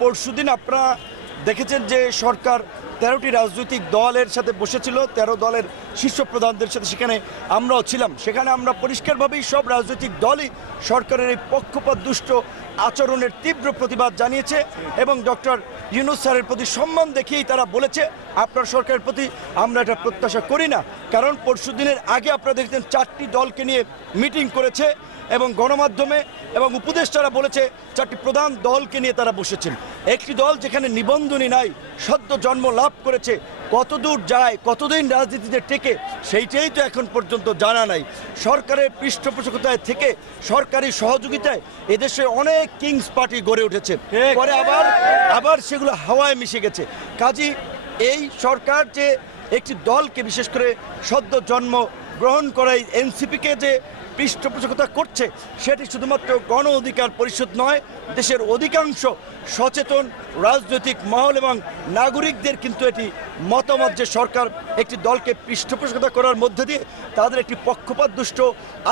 পরশুদিন আপনারা দেখেছেন যে সরকার 13টি রাজনৈতিক দলের সাথে বসেছিল, 13 দলের শীর্ষ প্রধানদের সাথে, সেখানে আমরাও ছিলাম। সেখানে আমরা পরিষ্কারভাবেই সব রাজনৈতিক দলই সরকারের এই পক্ষপাতদুষ্ট আচরণের তীব্র প্রতিবাদ জানিয়েছে এবং ডক্টর ইউনূস স্যারের প্রতি সম্মান দেখিয়েই তারা বলেছে আপনার সরকারের প্রতি আমরা এটা প্রত্যাশা করি না। কারণ পরশুদিনের আগে আপনারা দেখছেন 4টি দলকে নিয়ে মিটিং করেছে এবং গণমাধ্যমে এবং উপদেষ্টারা বলেছে 4টি প্রধান দলকে নিয়ে তারা বসেছেন। একটি দল যেখানে নিবন্ধনই নাই, সদ্য জন্ম লাভ করেছে, কতদূর যায়, কতদিন রাজনীতিতে টেকে, সেইটাই তো এখন পর্যন্ত জানা নাই। সরকারের পৃষ্ঠপোষকতায় থেকে সরকারি সহযোগিতায় এদেশে অনেক কিংস পার্টি গড়ে উঠেছে, পরে আবার সেগুলো হাওয়ায় মিশে গেছে। কাজী এই সরকার যে একটি দলকে, বিশেষ করে সদ্য জন্ম গ্রহণ করাই এনসিপিকে যে পৃষ্ঠপোষকতা করছে, সেটি শুধুমাত্র গণ অধিকার পরিষদ নয়, দেশের অধিকাংশ সচেতন রাজনৈতিক মহল এবং নাগরিকদের কিন্তু এটি মতামত যে সরকার একটি দলকে পৃষ্ঠপোষকতা করার মধ্যে দিয়ে তাদের একটি পক্ষপাতদুষ্ট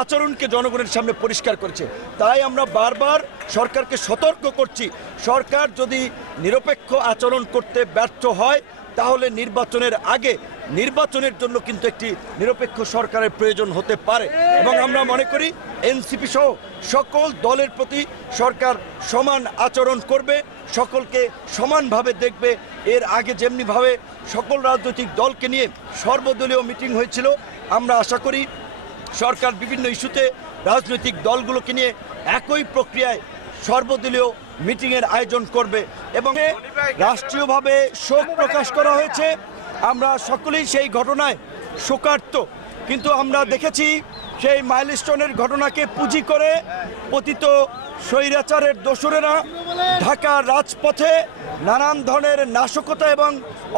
আচরণকে জনগণের সামনে পরিষ্কার করেছে। তাই আমরা বারবার সরকারকে সতর্ক করছি, সরকার যদি নিরপেক্ষ আচরণ করতে ব্যর্থ হয় তাহলে নির্বাচনের আগে নির্বাচনের জন্য কিন্তু একটি নিরপেক্ষ সরকারের প্রয়োজন হতে পারে এবং আমরা মনে করি এনসিপি সহ সকল দলের প্রতি সরকার সমান আচরণ করবে, সকলকে সমানভাবে দেখবে। এর আগে যেমনিভাবে সকল রাজনৈতিক দলকে নিয়ে সর্বদলীয় মিটিং হয়েছিল, আমরা আশা করি সরকার বিভিন্ন ইস্যুতে রাজনৈতিক দলগুলোকে নিয়ে একই প্রক্রিয়ায় সর্বদলীয় মিটিংয়ের আয়োজন করবে এবং রাষ্ট্রীয়ভাবে শোক প্রকাশ করা হয়েছে। আমরা সকলেই সেই ঘটনায় শোকার্ত, কিন্তু আমরা দেখেছি সেই মাইলস্টোনের ঘটনাকে পুঁজি করে পতিত স্বৈরাচারের দোসরেরা ঢাকার রাজপথে নানান ধরনের নাশকতা এবং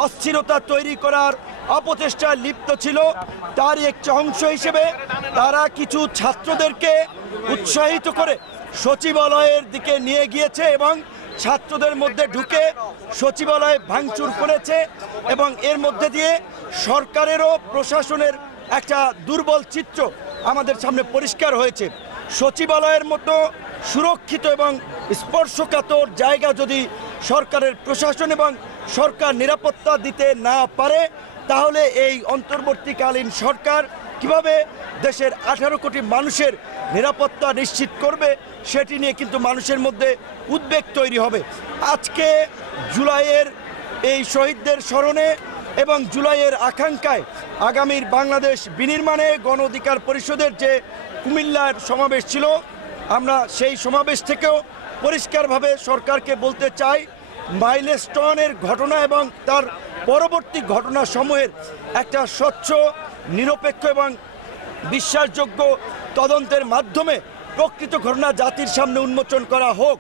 অস্থিরতা তৈরি করার অপচেষ্টায় লিপ্ত ছিল। তারই একটি অংশ হিসেবে তারা কিছু ছাত্রদেরকে উৎসাহিত করে সচিবালয়ের দিকে নিয়ে গিয়েছে এবং ছাত্রদের মধ্যে ঢুকে সচিবালয় ভাঙচুর করেছে এবং এর মধ্যে দিয়ে সরকারেরও প্রশাসনের একটা দুর্বল চিত্র আমাদের সামনে পরিষ্কার হয়েছে। সচিবালয়ের মতো সুরক্ষিত এবং স্পর্শকাতর জায়গা যদি সরকারের প্রশাসন এবং সরকার নিরাপত্তা দিতে না পারে, তাহলে এই অন্তর্বর্তীকালীন সরকার কিভাবে দেশের 18 কোটি মানুষের নিরাপত্তা নিশ্চিত করবে, সেটি নিয়ে কিন্তু মানুষের মধ্যে উদ্বেগ তৈরি হবে। আজকে জুলাইয়ের এই শহীদদের স্মরণে এবং জুলাইয়ের আকাঙ্ক্ষায় আগামীর বাংলাদেশ বিনির্মাণে গণ অধিকার পরিষদের যে কুমিল্লার সমাবেশ ছিল, আমরা সেই সমাবেশ থেকেও পরিষ্কারভাবে সরকারকে বলতে চাই, মাইলস্টোনের ঘটনা এবং তার পরবর্তী ঘটনাসমূহের একটা স্বচ্ছ, নিরপেক্ষ এবং বিশ্বাসযোগ্য তদন্তের মাধ্যমে প্রকৃত ঘটনা জাতির সামনে উন্মোচন করা হোক।